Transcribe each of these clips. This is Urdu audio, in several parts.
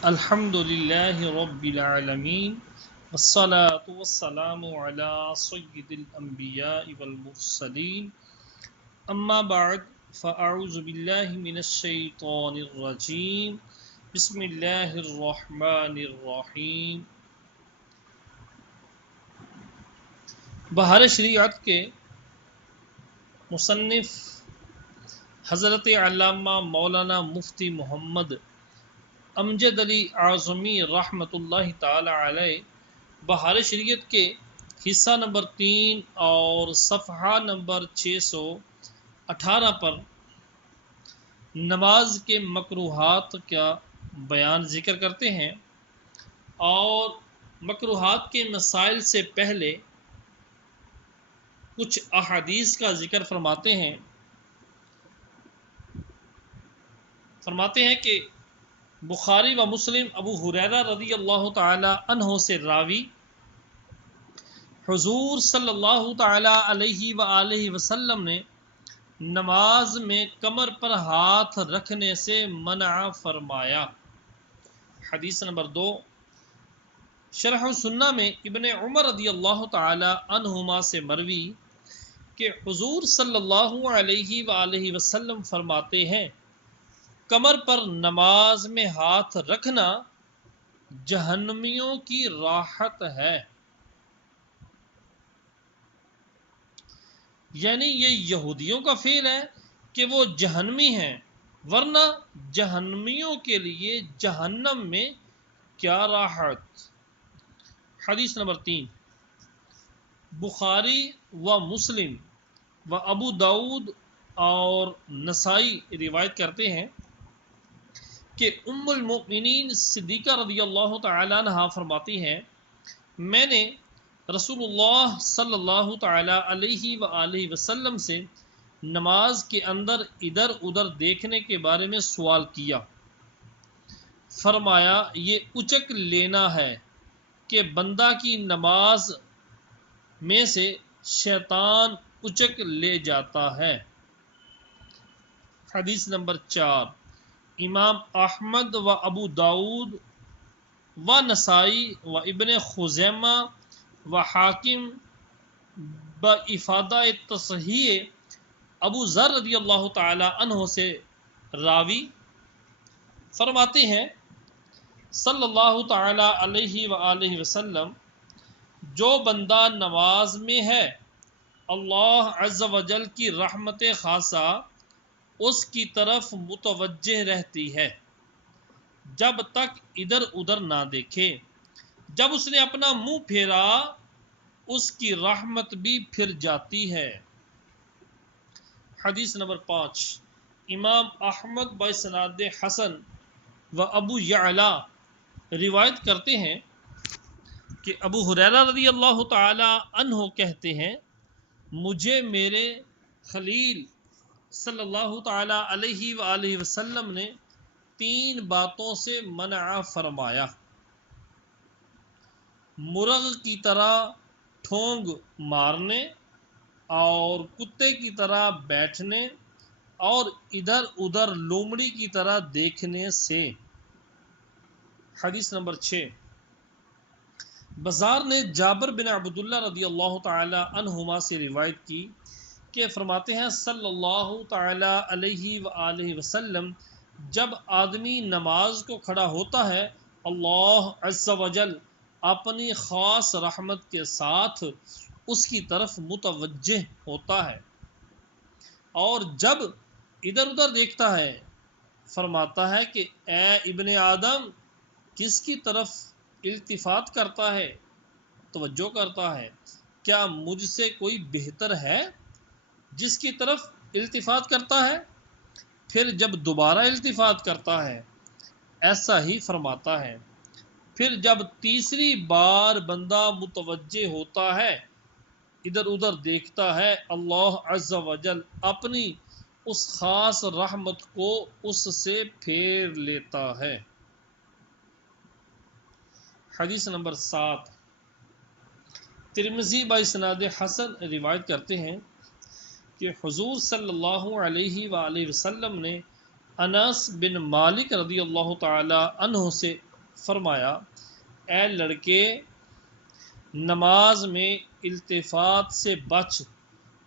الحمد للہ رب العالمین والصلاة والسلام علی سید الانبیاء والمرسلین اما بعد فاعوذ باللہ من الشیطان الرجیم بسم اللہ الرحمن الرحیم۔ بہار شریعت کے مصنف حضرت علامہ مولانا مفتی محمد امجد علی اعظمی رحمۃ اللہ تعالی علیہ بہار شریعت کے حصہ نمبر 3 اور صفحہ نمبر 618 پر نماز کے مکروہات کا بیان ذکر کرتے ہیں، اور مکروہات کے مسائل سے پہلے کچھ احادیث کا ذکر فرماتے ہیں کہ بخاری و مسلم ابو ہریرہ رضی اللہ تعالی عنہ سے راوی حضور صلی اللہ تعالی علیہ وآلہ وسلم نے نماز میں کمر پر ہاتھ رکھنے سے منع فرمایا۔ حدیث نمبر 2 شرح السنہ میں ابن عمر رضی اللہ تعالی عنہما سے مروی کہ حضور صلی اللہ علیہ وآلہ وسلم فرماتے ہیں، کمر پر نماز میں ہاتھ رکھنا جہنمیوں کی راحت ہے، یعنی یہ یہودیوں کا فعل ہے کہ وہ جہنمی ہیں، ورنہ جہنمیوں کے لیے جہنم میں کیا راحت۔ حدیث نمبر 3 بخاری و مسلم و ابو داود اور نسائی روایت کرتے ہیں کہ ام المؤمنین صدیقہ رضی اللہ تعالی عنہا فرماتی ہیں، میں نے رسول اللہ صلی اللہ تعالی علیہ وآلہ وسلم سے نماز کے اندر ادھر ادھر دیکھنے کے بارے میں سوال کیا۔ فرمایا، یہ اچک لینا ہے کہ بندہ کی نماز میں سے شیطان اچک لے جاتا ہے۔ حدیث نمبر 4 امام احمد و ابو داود و نسائی و ابن خزیمہ و حاکم بافادہ تصحیح ابو ذر رضی اللہ تعالی عنہ سے راوی فرماتے ہیں، صلی اللہ تعالی علیہ وآلہ وسلم، جو بندہ نماز میں ہے اللہ عز و جل کی رحمت خاصہ اس کی طرف متوجہ رہتی ہے جب تک ادھر ادھر نہ دیکھے، جب اس نے اپنا منہ پھیرا اس کی رحمت بھی پھر جاتی ہے۔ حدیث نمبر 5 امام احمد باسناد حسن و ابو یعلا روایت کرتے ہیں کہ ابو ہریرہ رضی اللہ تعالی عنہ کہتے ہیں، مجھے میرے خلیل صلی اللہ تعالی علیہ وآلہ وسلم نے 3 باتوں سے منع فرمایا: مرغ کی طرح ٹھونگ مارنے، اور کتے کی طرح بیٹھنے، اور ادھر ادھر لومڑی کی طرح دیکھنے سے۔ حدیث نمبر 6 بزار نے جابر بن عبداللہ رضی اللہ تعالی عنہما سے روایت کی کہ فرماتے ہیں، صلی اللہ تعالی علیہ وآلہ وسلم، جب آدمی نماز کو کھڑا ہوتا ہے اللہ عز و جل اپنی خاص رحمت کے ساتھ اس کی طرف متوجہ ہوتا ہے، اور جب ادھر ادھر دیکھتا ہے فرماتا ہے کہ اے ابن آدم، کس کی طرف التفات کرتا ہے، توجہ کرتا ہے؟ کیا مجھ سے کوئی بہتر ہے جس کی طرف التفات کرتا ہے؟ پھر جب دوبارہ التفات کرتا ہے ایسا ہی فرماتا ہے۔ پھر جب تیسری بار بندہ متوجہ ہوتا ہے، ادھر ادھر دیکھتا ہے، اللہ عز و جل اپنی اس خاص رحمت کو اس سے پھیر لیتا ہے۔ حدیث نمبر 7 ترمذی باسناد حسن روایت کرتے ہیں کہ حضور صلی اللہ علیہ وآلہ وسلم نے انس بن مالک رضی اللہ تعالی عنہ سے فرمایا اے لڑکے نماز میں التفات سے بچ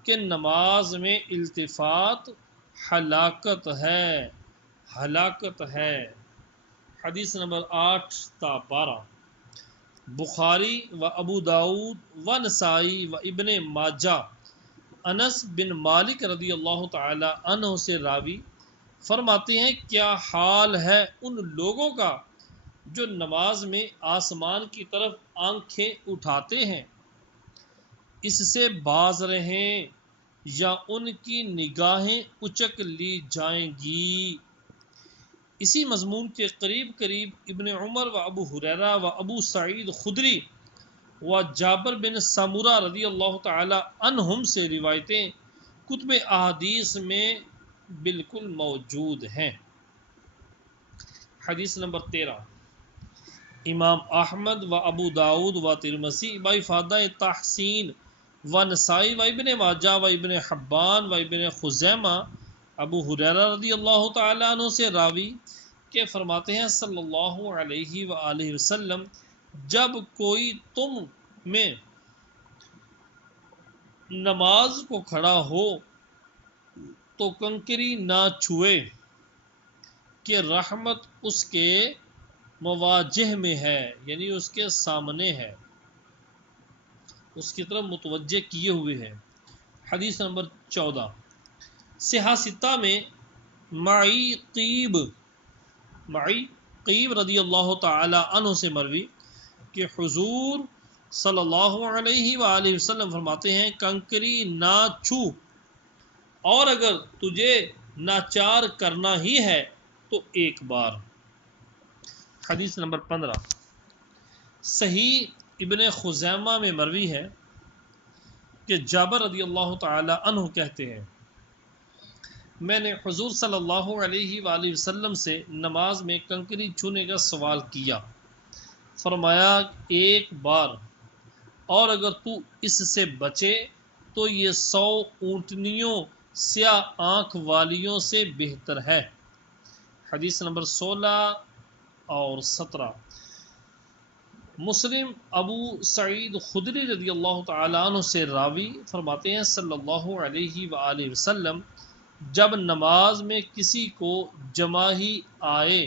کہ نماز میں التفات ہلاکت ہے حدیث نمبر 8 تا 12 بخاری و ابو داود و نسائی و ابن ماجہ انس بن مالک رضی اللہ تعالی عنہ سے راوی فرماتے ہیں کیا حال ہے ان لوگوں کا جو نماز میں آسمان کی طرف آنکھیں اٹھاتے ہیں اس سے باز رہیں یا ان کی نگاہیں اچک لی جائیں گی۔ اسی مضمون کے قریب ابن عمر و ابو ہریرہ و ابو سعید خدری و جابر بن سمورہ رضی اللہ تعالی عنہم سے روایتیں کتب احادیث میں بالکل موجود ہیں۔ حدیث نمبر 13 امام احمد و ابو داود و ترمذی بافادہ تحسین و نسائی و ابن ماجہ و ابن حبان و ابن خزیمہ ابو ہریرہ رضی اللہ تعالی عنہ سے راوی کہ فرماتے ہیں صلی اللہ علیہ وآلہ وسلم جب کوئی تم میں نماز کو کھڑا ہو تو کنکری نہ چھوئے کہ رحمت اس کے مواجہ میں ہے، یعنی اس کے سامنے ہے، اس کی طرف متوجہ کیے ہوئے ہے۔ حدیث نمبر 14 صحاح ستہ میں معی قیب رضی اللہ تعالی عنہ سے مروی کہ حضور صلی اللہ علیہ وآلہ وسلم فرماتے ہیں کنکری نہ چھو، اور اگر تجھے ناچار کرنا ہی ہے تو ایک بار۔ حدیث نمبر 15 صحیح ابن خزیمہ میں مروی ہے کہ جابر رضی اللہ تعالی عنہ کہتے ہیں میں نے حضور صلی اللہ علیہ وآلہ وسلم سے نماز میں کنکری چھونے کا سوال کیا، فرمایا ایک بار، اور اگر تو اس سے بچے تو یہ 100 اونٹنیوں سیاہ آنکھ والیوں سے بہتر ہے۔ حدیث نمبر 16 اور 17 مسلم ابو سعید خدری رضی اللہ تعالی عنہ سے راوی فرماتے ہیں صلی اللہ علیہ وآلہ وسلم جب نماز میں کسی کو جماہی آئے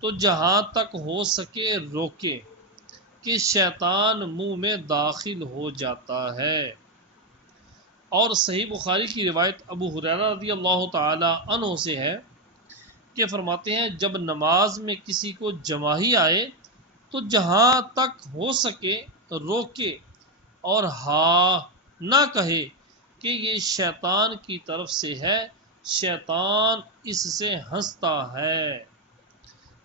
تو جہاں تک ہو سکے روکے کہ شیطان منہ میں داخل ہو جاتا ہے۔ اور صحیح بخاری کی روایت ابو ہریرہ رضی اللہ تعالی عنہ سے ہے کہ فرماتے ہیں جب نماز میں کسی کو جماہی آئے تو جہاں تک ہو سکے روکے اور ہاں نہ کہے کہ یہ شیطان کی طرف سے ہے، شیطان اس سے ہنستا ہے۔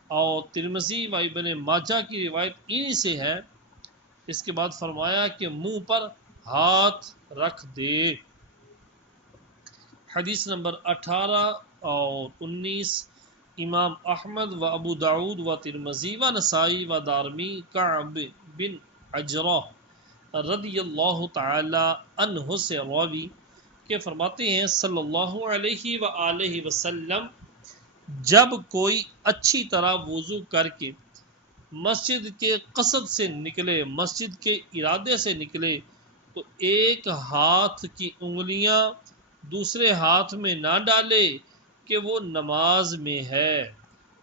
اور ترمذی و ابن ماجہ کی روایت انہی سے ہے۔ اس کے بعد فرمایا کہ منہ پر ہاتھ رکھ دے۔ حدیث نمبر 18 اور 19 امام احمد و ابو داود و ترمذی و نسائی و دارمی کعب بن عجرہ رضی اللہ تعالی عنہ سے راوی کہ فرماتے ہیں صلی اللہ علیہ وآلہ وسلم جب کوئی اچھی طرح وضو کر کے مسجد کے قصد سے نکلے، مسجد کے ارادے سے نکلے، تو ایک ہاتھ کی انگلیاں دوسرے ہاتھ میں نہ ڈالے کہ وہ نماز میں ہے۔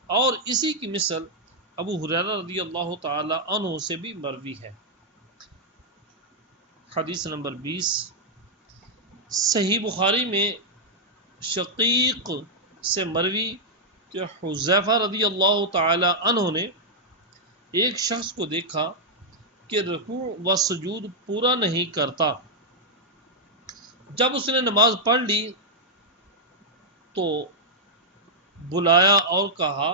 اور اسی کی مثل ابو ہریرہ رضی اللہ تعالی عنہ سے بھی مروی ہے۔ حدیث نمبر 20 صحیح بخاری میں شقیق سے مروی کہ حذیفہ رضی اللہ تعالی عنہ نے ایک شخص کو دیکھا کہ رکوع و سجود پورا نہیں کرتا۔ جب اس نے نماز پڑھ لی تو بلایا اور کہا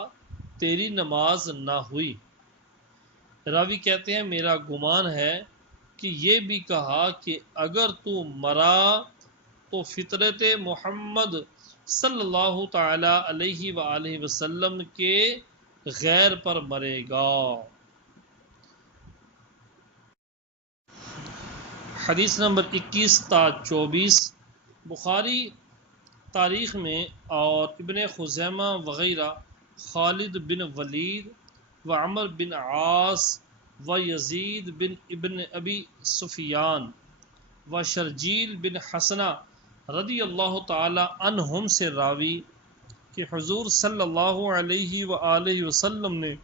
تیری نماز نہ ہوئی۔ راوی کہتے ہیں میرا گمان ہے کہ یہ بھی کہا کہ اگر تو مرا تو فطرت محمد صلی اللہ تعالی علیہ وآلہ وسلم کے غیر پر مرے گا۔ حدیث نمبر 21 تا 24 بخاری تاریخ میں اور ابن خزیمہ وغیرہ خالد بن ولید و عمر بن عاص و یزید بن ابن ابی سفیان و شرجیل بن حسنہ رضی اللہ تعالی عنہم سے راوی کہ حضور صلی اللہ علیہ وآلہ وسلم نے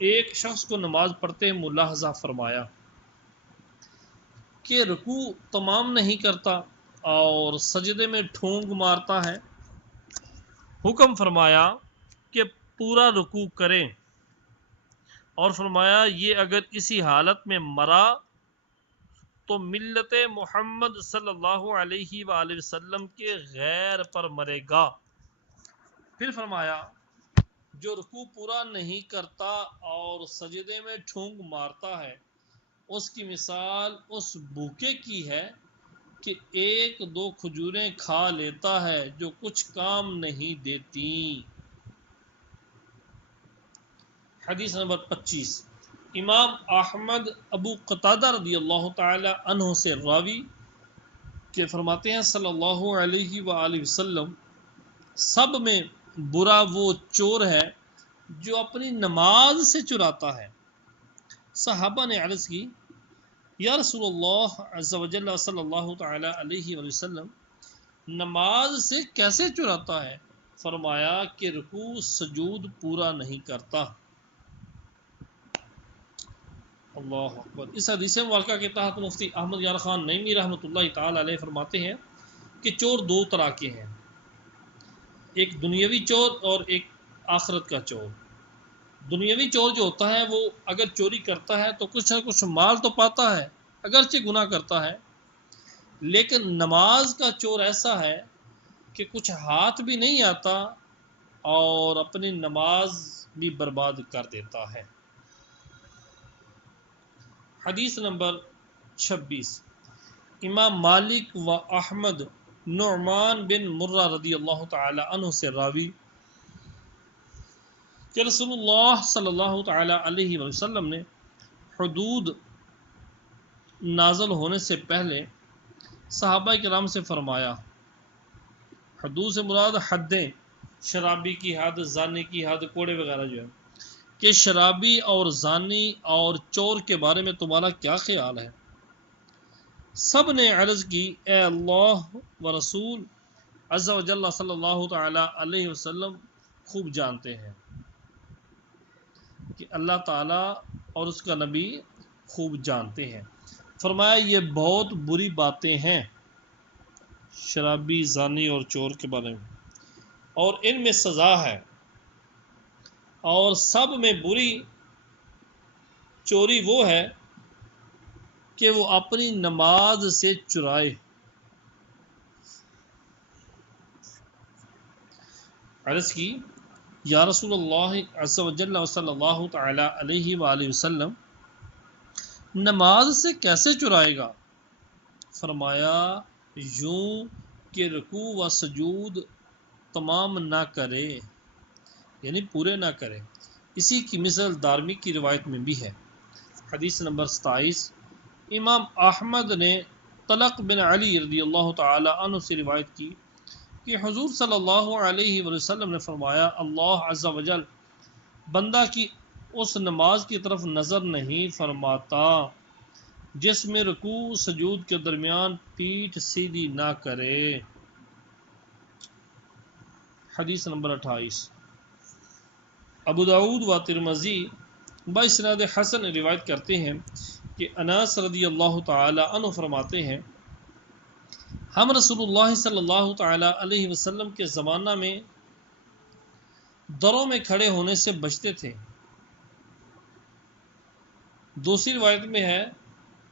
ایک شخص کو نماز پڑھتے ملاحظہ فرمایا کہ رکوع تمام نہیں کرتا اور سجدے میں ٹھونگ مارتا ہے۔ حکم فرمایا کہ پورا رکوع کریں، اور فرمایا یہ اگر اسی حالت میں مرا تو ملت محمد صلی اللہ علیہ وآلہ وسلم کے غیر پر مرے گا۔ پھر فرمایا جو رکوع پورا نہیں کرتا اور سجدے میں ٹھونگ مارتا ہے اس کی مثال اس بھوکے کی ہے کہ ایک دو کھجوریں کھا لیتا ہے جو کچھ کام نہیں دیتی۔ حدیث نمبر 25، امام احمد ابو قتادہ رضی اللہ تعالی عنہ سے راوی کہ فرماتے ہیں صلی اللہ علیہ وآلہ وسلم سب میں برا وہ چور ہے جو اپنی نماز سے چراتا ہے۔ صحابہ نے عرض کی یا رسول اللہ عز و جل صلی اللہ تعالی علیہ وسلم نماز سے کیسے چراتا ہے؟ فرمایا کہ رکوع سجود پورا نہیں کرتا۔ اللہ اکبر۔ اس حدیث مبارکہ کے تحت مفتی احمد یار خان نعیمی رحمۃ اللہ تعالی علیہ فرماتے ہیں کہ چور دو طرح کے ہیں، ایک دنیاوی چور اور ایک آخرت کا چور۔ دنیاوی چور جو ہوتا ہے وہ اگر چوری کرتا ہے تو کچھ نہ کچھ مال تو پاتا ہے اگرچہ گناہ کرتا ہے، لیکن نماز کا چور ایسا ہے کہ کچھ ہاتھ بھی نہیں آتا اور اپنی نماز بھی برباد کر دیتا ہے۔ حدیث نمبر 26، امام مالک و احمد نعمان بن مرہ رضی اللہ تعالی عنہ سے راوی کہ رسول اللہ صلی اللہ تعالی علیہ وسلم نے حدود نازل ہونے سے پہلے صحابہ کرام سے فرمایا، حدود سے مراد حدیں، شرابی کی حد، زانی کی حد، کوڑے وغیرہ جو ہے، کہ شرابی اور زانی اور چور کے بارے میں تمہارا کیا خیال ہے؟ سب نے عرض کی اے اللہ و رسول عز و جل صلی اللہ تعالی علیہ وسلم خوب جانتے ہیں کہ اللہ تعالیٰ اور اس کا نبی خوب جانتے ہیں۔ فرمایا یہ بہت بری باتیں ہیں شرابی، زانی اور چور کے بارے میں، اور ان میں سزا ہے، اور سب میں بری چوری وہ ہے کہ وہ اپنی نماز سے چرائے۔ عرض کی یا رسول اللہ عز و جل و صلی اللہ تعالی علیہ وآلہ وسلم نماز سے کیسے چرائے گا؟ فرمایا یوں کہ رکوع و سجود تمام نہ کرے، یعنی پورے نہ کرے۔ اسی کی مثل دارمی کی روایت میں بھی ہے۔ حدیث نمبر 27، امام احمد نے طلق بن علی رضی اللہ تعالی عنہ سے روایت کی کہ حضور صلی اللہ علیہ وسلم نے فرمایا اللہ عز و جل بندہ کی اس نماز کی طرف نظر نہیں فرماتا جس میں رکوع سجود کے درمیان پیٹھ سیدھی نہ کرے۔ حدیث نمبر 28، ابو داؤد و ترمذی باسناد حسن روایت کرتے ہیں کہ انس رضی اللہ تعالی عنہ فرماتے ہیں ہم رسول اللہ صلی اللہ تعالی علیہ وسلم کے زمانہ میں دروں میں کھڑے ہونے سے بچتے تھے۔ دوسری روایت میں ہے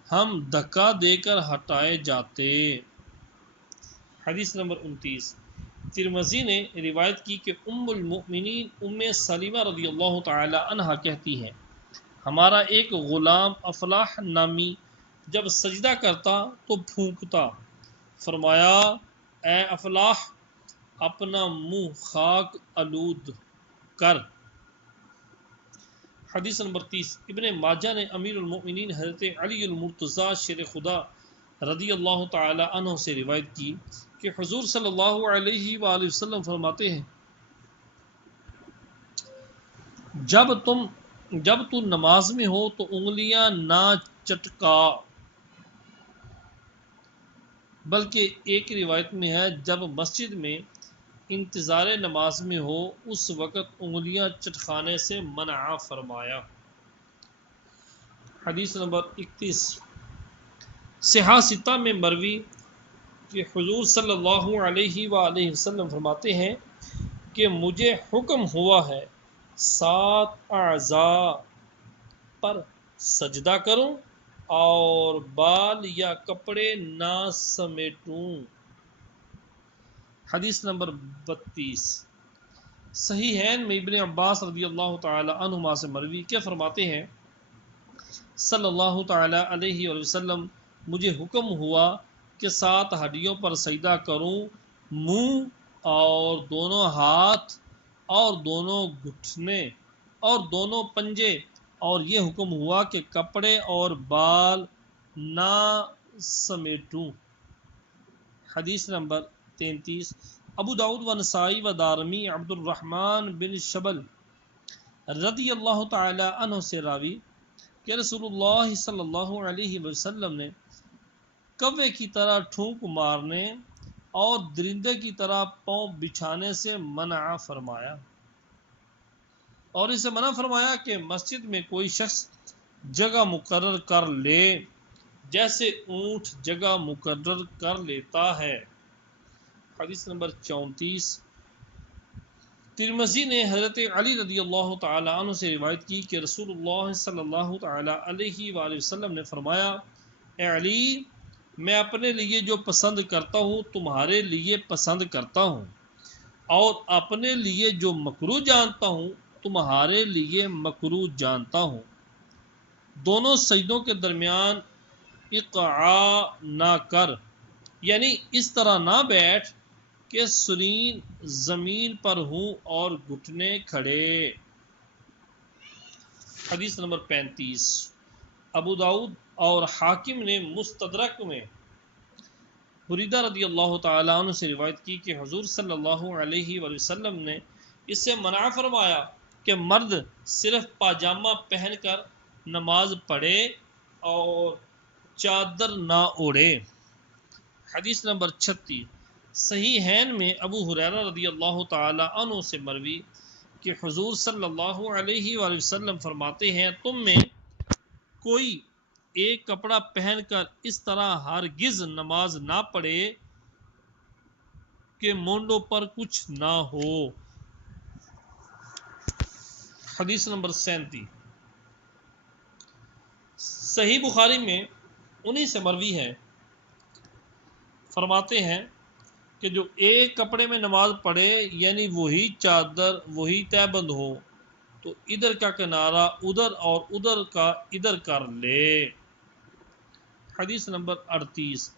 ہم دھکا دے کر ہٹائے جاتے۔ حدیث نمبر 29، ترمذی نے روایت کی کہ ام المؤمنین ام سلمہ رضی اللہ تعالی عنہا کہتی ہیں ہمارا ایک غلام افلاح نامی جب سجدہ کرتا تو پھونکتا، فرمایا اے افلاح اپنا منہ خاک آلود کر۔ حدیث نمبر 30، ابن ماجہ نے امیر المؤمنین حضرت علی المرتضیٰ شیر خدا رضی اللہ تعالی عنہ سے روایت کی کہ حضور صلی اللہ علیہ وآلہ وسلم فرماتے ہیں جب تو نماز میں ہو تو انگلیاں نہ چٹکا، بلکہ ایک روایت میں ہے جب مسجد میں انتظار نماز میں ہو اس وقت انگلیاں چٹکانے سے منع فرمایا۔ حدیث نمبر 31 صحاح ستہ میں مروی کہ حضور صلی اللہ علیہ وآلہ وسلم فرماتے ہیں کہ مجھے حکم ہوا ہے 7 اعضاء پر سجدہ کروں اور بال یا کپڑے نہ سمیٹوں۔ حدیث نمبر 32 صحیحین میں ابن عباس رضی اللہ تعالی عنہما سے مروی کہ فرماتے ہیں صلی اللہ تعالی علیہ وسلم مجھے حکم ہوا کہ 7 ہڈیوں پر سجدہ کروں، منہ اور دونوں ہاتھ اور دونوں گھٹنے اور دونوں پنجے، اور یہ حکم ہوا کہ کپڑے اور بال نہ سمیٹوں۔ حدیث نمبر 33 ابو داؤد و نسائی و دارمی عبد الرحمن بن شبل رضی اللہ تعالی عنہ سے راوی کہ رسول اللہ صلی اللہ علیہ وسلم نے کوے کی طرح ٹھونک مارنے اور درندے کی طرح پاؤں بچھانے سے منع فرمایا، اور اسے منع فرمایا کہ مسجد میں کوئی شخص جگہ مقرر کر لے جیسے اونٹ جگہ مقرر کر لیتا ہے۔ حدیث نمبر 34 ترمذی نے حضرت علی رضی اللہ تعالی عنہ سے روایت کی کہ رسول اللہ صلی اللہ تعالی علیہ وآلہ وسلم نے فرمایا، اے علی میں اپنے لیے جو پسند کرتا ہوں تمہارے لیے پسند کرتا ہوں، اور اپنے لیے جو مکروہ جانتا ہوں تمہارے لیے مکروہ جانتا ہوں۔ دونوں سجدوں کے درمیان اقعاء نہ کر، یعنی اس طرح نہ بیٹھ کہ سرین زمین پر ہوں اور گھٹنے کھڑے۔ حدیث نمبر 35 ابو داؤد اور حاکم نے مستدرک میں بریدہ رضی اللہ تعالی عنہ سے روایت کی کہ حضور صلی اللہ علیہ وآلہ وسلم نے اس سے منع فرمایا کہ مرد صرف پاجامہ پہن کر نماز پڑھے اور چادر نہ اوڑھے۔ حدیث نمبر 36 صحیحین میں ابو ہریرہ رضی اللہ تعالی عنہ سے مروی کہ حضور صلی اللہ علیہ وآلہ وسلم فرماتے ہیں تم میں کوئی ایک کپڑا پہن کر اس طرح ہرگز نماز نہ پڑھے کہ مونڈوں پر کچھ نہ ہو۔ حدیث نمبر 37 صحیح بخاری میں انہی سے مروی ہے، فرماتے ہیں کہ جو ایک کپڑے میں نماز پڑھے یعنی وہی چادر وہی تہبند ہو تو ادھر کا کنارہ ادھر اور ادھر کا ادھر کر لے۔ حدیث نمبر 38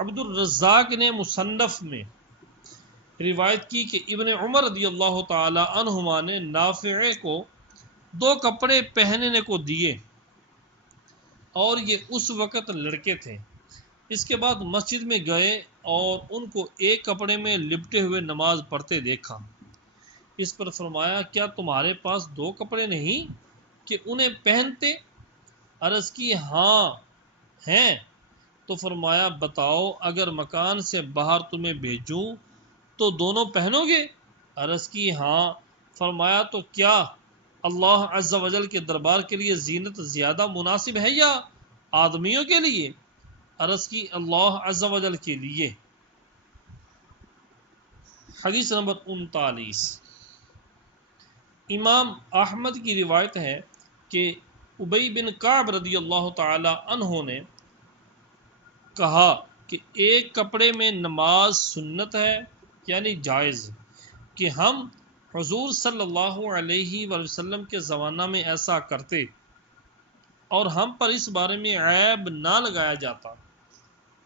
عبد الرزاق نے مصنف میں روایت کی کہ ابن عمر رضی اللہ تعالی عنہما نے نافع کو 2 کپڑے پہننے کو دیے، اور یہ اس وقت لڑکے تھے۔ اس کے بعد مسجد میں گئے اور ان کو ایک کپڑے میں لپٹے ہوئے نماز پڑھتے دیکھا۔ اس پر فرمایا کیا تمہارے پاس 2 کپڑے نہیں کہ انہیں پہنتے؟ عرض کی ہاں ہیں۔ تو فرمایا بتاؤ اگر مکان سے باہر تمہیں بھیجوں تو دونوں پہنو گے؟ عرض کی ہاں۔ فرمایا تو کیا اللہ عز و جل کے دربار کے لیے زینت زیادہ مناسب ہے یا آدمیوں کے لیے؟ عرض کی اللہ عز و جل کے لیے۔ حدیث نمبر 39 امام احمد کی روایت ہے کہ ابی بن کعب رضی اللہ تعالی عنہ نے کہا کہ ایک کپڑے میں نماز سنت ہے یعنی جائز، کہ ہم حضور صلی اللہ علیہ وآلہ وسلم کے زمانہ میں ایسا کرتے اور ہم پر اس بارے میں عیب نہ لگایا جاتا۔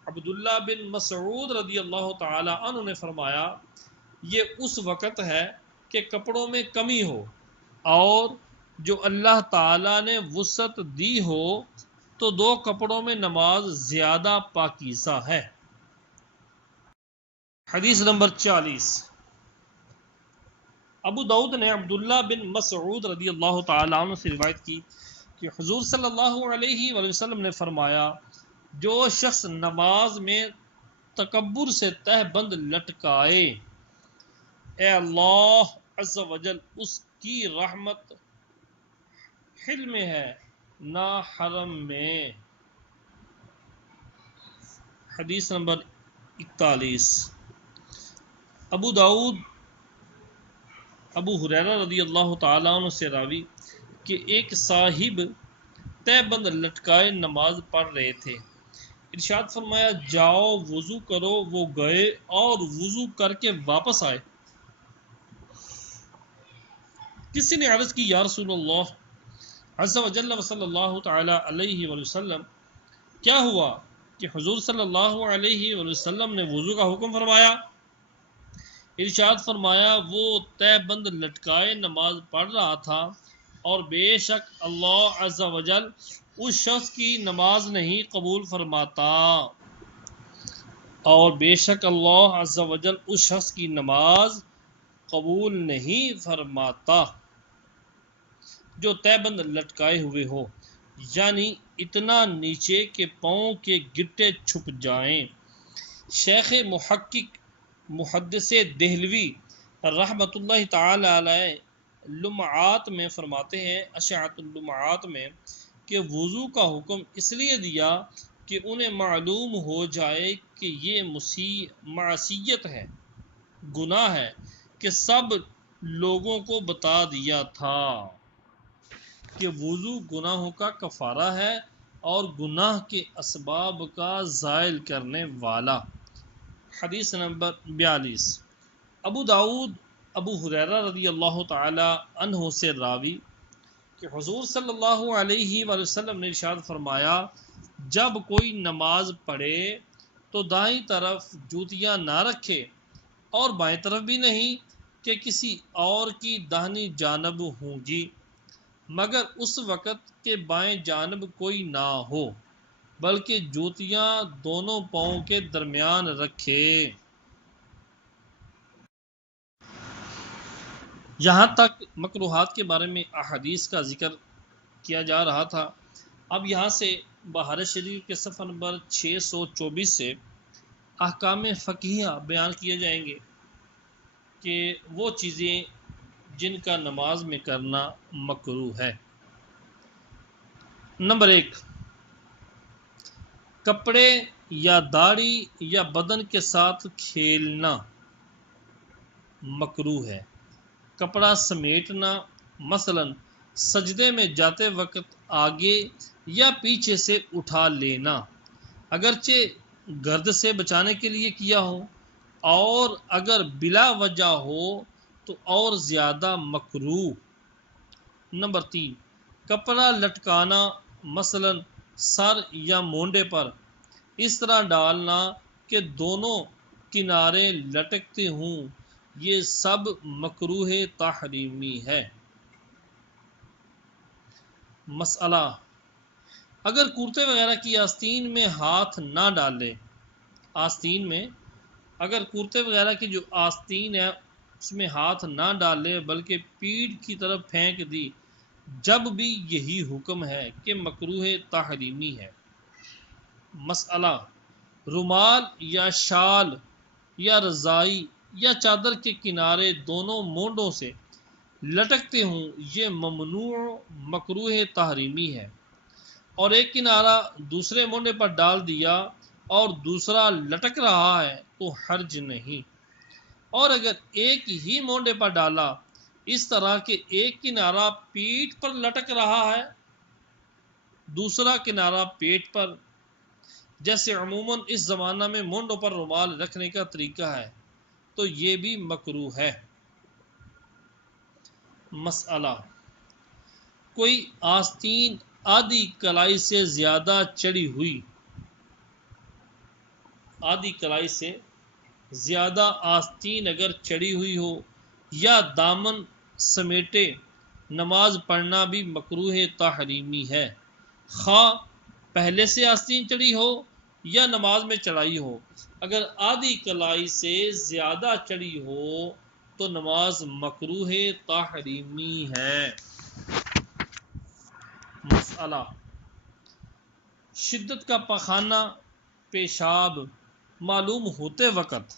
عبداللہ بن مسعود رضی اللہ تعالی عنہ نے فرمایا یہ اس وقت ہے کہ کپڑوں میں کمی ہو اور جو اللہ تعالی نے وسعت دی ہو تو 2 کپڑوں میں نماز زیادہ پاکیزہ ہے۔ حدیث نمبر 40 ابو داؤد نے عبداللہ بن مسعود رضی اللہ تعالیٰ عنہ سے روایت کی کہ حضور صلی اللہ علیہ وآلہ وسلم نے فرمایا جو شخص نماز میں تکبر سے تہ بند لٹکائے، اے اللہ عز و جل اس کی رحمت حل میں ہے نہ حرم میں۔ حدیث نمبر 41۔ ابو داؤد ابو ہریرہ رضی اللہ تعالیٰ عنہ سے راوی کہ ایک صاحب تہ بند لٹکائے نماز پڑھ رہے تھے، ارشاد فرمایا جاؤ وضو کرو، وہ گئے اور وضو کر کے واپس آئے۔ کسی نے عرض کی یا رسول اللہ عز و جل و صلی اللہ تعالی علیہ وآلہ وسلم کیا ہوا کہ حضور صلی اللہ علیہ وآلہ وسلم نے وضو کا حکم فرمایا؟ ارشاد فرمایا وہ تہ بند لٹکائے نماز پڑھ رہا تھا اور بے شک اللہ عز و جل اس شخص کی نماز نہیں قبول فرماتا، اور بے شک اللہ عز و جل اس شخص کی نماز قبول نہیں فرماتا جو تہ بند لٹکائے ہوئے ہو، یعنی اتنا نیچے کہ پاؤں کے گٹے چھپ جائیں۔ شیخ محقق محدث دہلوی رحمۃ اللہ تعالی علیہ لمعات میں فرماتے ہیں، اشعۃ اللمعات میں، کہ وضو کا حکم اس لیے دیا کہ انہیں معلوم ہو جائے کہ یہ معصیت ہے، گناہ ہے، کہ سب لوگوں کو بتا دیا تھا کہ وضو گناہوں کا کفارہ ہے اور گناہ کے اسباب کا زائل کرنے والا۔ حدیث نمبر 42۔ ابو داؤد ابو ہریرہ رضی اللہ تعالی عنہ سے راوی کہ حضور صلی اللہ علیہ وآلہ وسلم نے ارشاد فرمایا جب کوئی نماز پڑھے تو دائیں طرف جوتیاں نہ رکھے اور بائیں طرف بھی نہیں کہ کسی اور کی داہنی جانب ہوں گی، مگر اس وقت کہ بائیں جانب کوئی نہ ہو، بلکہ جوتیاں دونوں پاؤں کے درمیان رکھے۔ یہاں تک مکروہات کے بارے میں احادیث کا ذکر کیا جا رہا تھا۔ اب یہاں سے بہار شریف کے صفحہ نمبر 624 سے احکام فقہیہ بیان کیے جائیں گے کہ وہ چیزیں جن کا نماز میں کرنا مکروہ ہے۔ نمبر 1، کپڑے یا داڑھی یا بدن کے ساتھ کھیلنا مکروہ ہے۔ کپڑا سمیٹنا، مثلا سجدے میں جاتے وقت آگے یا پیچھے سے اٹھا لینا، اگرچہ گرد سے بچانے کے لیے کیا ہو، اور اگر بلا وجہ ہو تو اور زیادہ مکروہ۔ نمبر 3، کپڑا لٹکانا، مثلا سر یا مونڈے پر اس طرح ڈالنا کہ دونوں کنارے لٹکتے ہوں، یہ سب مکروہ تحریمی ہے۔ مسئلہ، اگر کرتے وغیرہ کی آستین میں ہاتھ نہ ڈالے، آستین میں اگر کرتے وغیرہ کی جو آستین ہے اس میں ہاتھ نہ ڈالے بلکہ پیٹھ کی طرف پھینک دی، جب بھی یہی حکم ہے کہ مکروہ تحریمی ہے۔ مسئلہ، رومال یا شال یا رضائی یا چادر کے کنارے دونوں مونڈوں سے لٹکتے ہوں، یہ ممنوع مکروہ تحریمی ہے، اور ایک کنارہ دوسرے مونڈے پر ڈال دیا اور دوسرا لٹک رہا ہے تو حرج نہیں، اور اگر ایک ہی مونڈے پر ڈالا اس طرح کہ ایک کنارہ پیٹھ پر لٹک رہا ہے دوسرا کنارہ پیٹ پر، جیسے عموماً اس زمانہ میں مونڈوں پر رومال رکھنے کا طریقہ ہے، تو یہ بھی مکروہ ہے۔ مسئلہ، کوئی آستین آدھی کلائی سے زیادہ چڑھی ہوئی، آدھی کلائی سے زیادہ آستین اگر چڑھی ہوئی ہو یا دامن سمیٹے نماز پڑھنا بھی مکروہ تحریمی ہے، خواہ پہلے سے آستین چڑھی ہو یا نماز میں چڑھائی ہو۔ اگر آدھی کلائی سے زیادہ چڑھی ہو تو نماز مکروہ تحریمی ہے۔ مسئلہ، شدت کا پخانہ پیشاب معلوم ہوتے وقت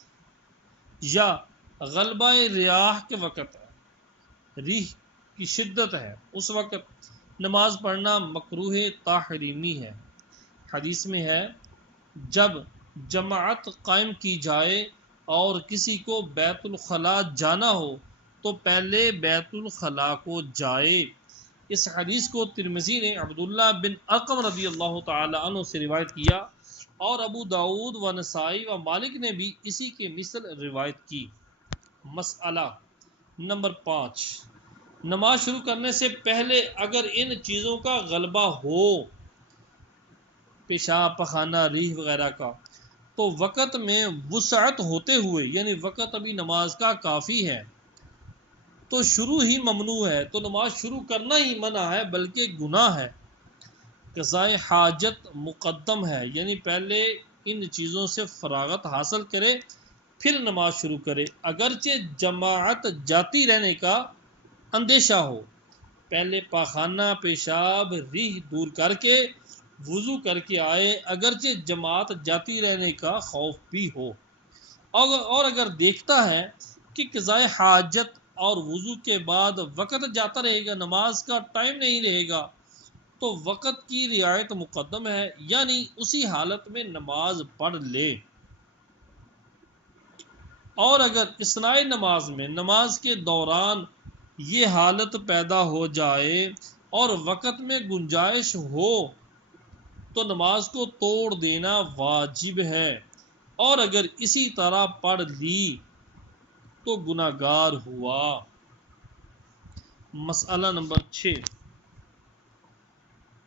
یا غلبہ ریاح کے وقت ریح کی شدت ہے اس وقت نماز پڑھنا مکروہ تحریمی ہے۔ حدیث میں ہے جب جماعت قائم کی جائے اور کسی کو بیت الخلاء جانا ہو تو پہلے بیت الخلاء کو جائے۔ اس حدیث کو ترمذی نے عبداللہ بن ارقم رضی اللہ تعالی عنہ سے روایت کیا اور ابو داؤد و نسائی و مالک نے بھی اسی کے مثل روایت کی۔ مسئلہ نمبر 5، نماز شروع کرنے سے پہلے اگر ان چیزوں کا غلبہ ہو، پیشاب، پخانہ، ریح وغیرہ کا، تو وقت میں وسعت ہوتے ہوئے یعنی وقت ابھی نماز کا کافی ہے تو شروع ہی ممنوع ہے، تو نماز شروع کرنا ہی منع ہے بلکہ گناہ ہے۔ قضاء حاجت مقدم ہے، یعنی پہلے ان چیزوں سے فراغت حاصل کرے پھر نماز شروع کرے، اگرچہ جماعت جاتی رہنے کا اندیشہ ہو۔ پہلے پاخانہ، پیشاب، ریح دور کر کے وضو کر کے آئے، اگرچہ جماعت جاتی رہنے کا خوف بھی ہو، اور اگر دیکھتا ہے کہ قضاء حاجت اور وضو کے بعد وقت جاتا رہے گا، نماز کا ٹائم نہیں رہے گا، تو وقت کی رعایت مقدم ہے، یعنی اسی حالت میں نماز پڑھ لے۔ اور اگر اثناء نماز میں نماز کے دوران یہ حالت پیدا ہو جائے اور وقت میں گنجائش ہو تو نماز کو توڑ دینا واجب ہے، اور اگر اسی طرح پڑھ لی تو گناہگار ہوا۔ مسئلہ نمبر 6،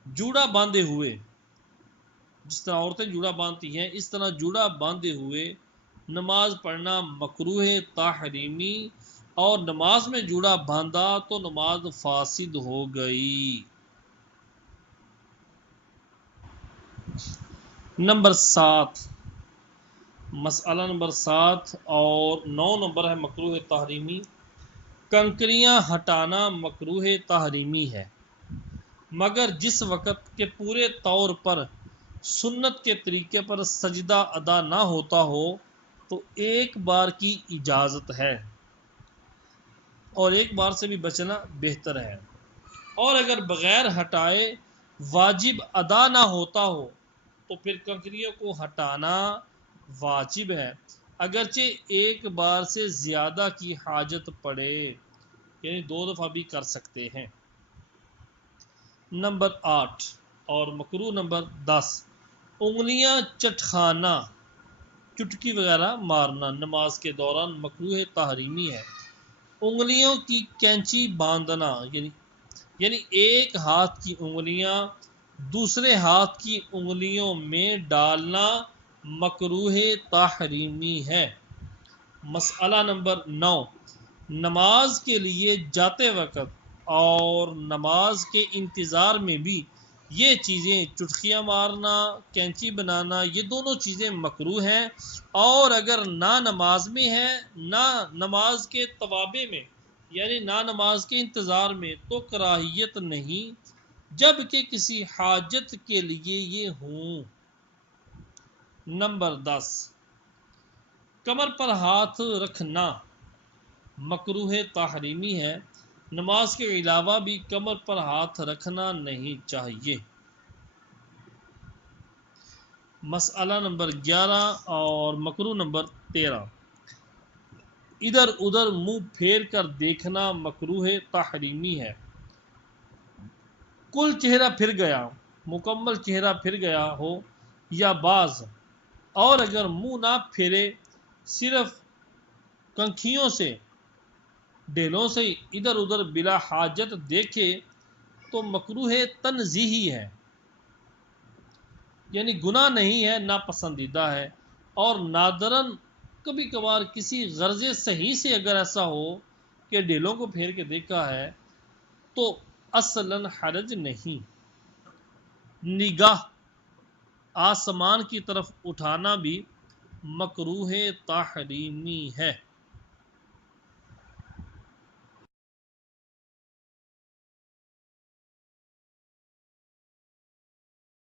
جوڑا باندھے ہوئے، جس طرح عورتیں جوڑا باندھتی ہیں اس طرح جوڑا باندھے ہوئے نماز پڑھنا مکروہ تحریمی، اور نماز میں جوڑا باندھا تو نماز فاسد ہو گئی۔ نمبر 7، مسئلہ نمبر 7 اور 9 نمبر ہے مکروہ تحریمی، کنکریاں ہٹانا مکروہ تحریمی ہے، مگر جس وقت کے پورے طور پر سنت کے طریقے پر سجدہ ادا نہ ہوتا ہو تو ایک بار کی اجازت ہے، اور ایک بار سے بھی بچنا بہتر ہے، اور اگر بغیر ہٹائے واجب ادا نہ ہوتا ہو تو پھر کنکریوں کو ہٹانا واجب ہے، اگرچہ ایک بار سے زیادہ کی حاجت پڑے، یعنی 2 دفعہ بھی کر سکتے ہیں۔ نمبر 8 اور مکروہ نمبر 10، انگلیاں چٹخانا، چٹکی وغیرہ مارنا نماز کے دوران مکروہ تحریمی ہے۔ انگلیوں کی کینچی باندھنا یعنی ایک ہاتھ کی انگلیاں دوسرے ہاتھ کی انگلیوں میں ڈالنا مکروہ تحریمی ہے۔ مسئلہ نمبر 9، نماز کے لیے جاتے وقت اور نماز کے انتظار میں بھی یہ چیزیں، چٹکیاں مارنا، کینچی بنانا، یہ دونوں چیزیں مکروہ ہیں، اور اگر نہ نماز میں ہے نہ نماز کے توابع میں یعنی نہ نماز کے انتظار میں تو کراہیت نہیں، جب کہ کسی حاجت کے لیے یہ ہوں۔ نمبر 10، کمر پر ہاتھ رکھنا مکروہ تحریمی ہے، نماز کے علاوہ بھی کمر پر ہاتھ رکھنا نہیں چاہیے۔ مسئلہ نمبر 11 اور مکروہ نمبر 13، ادھر ادھر منہ پھیر کر دیکھنا مکروہ تحریمی ہے، کل چہرہ پھر گیا، مکمل چہرہ پھر گیا ہو یا بعض، اور اگر منہ نہ پھیرے صرف کنکھیوں سے، ڈیلوں سے ادھر ادھر بلا حاجت دیکھے تو مکروہ تنزیہی ہے، یعنی گناہ نہیں ہے، ناپسندیدہ ہے، اور نادراً کبھی کبھار کسی غرض صحیح سے اگر ایسا ہو کہ ڈیلوں کو پھیر کے دیکھا ہے تو اصلاً حرج نہیں۔ نگاہ آسمان کی طرف اٹھانا بھی مکروہ تحریمی ہے۔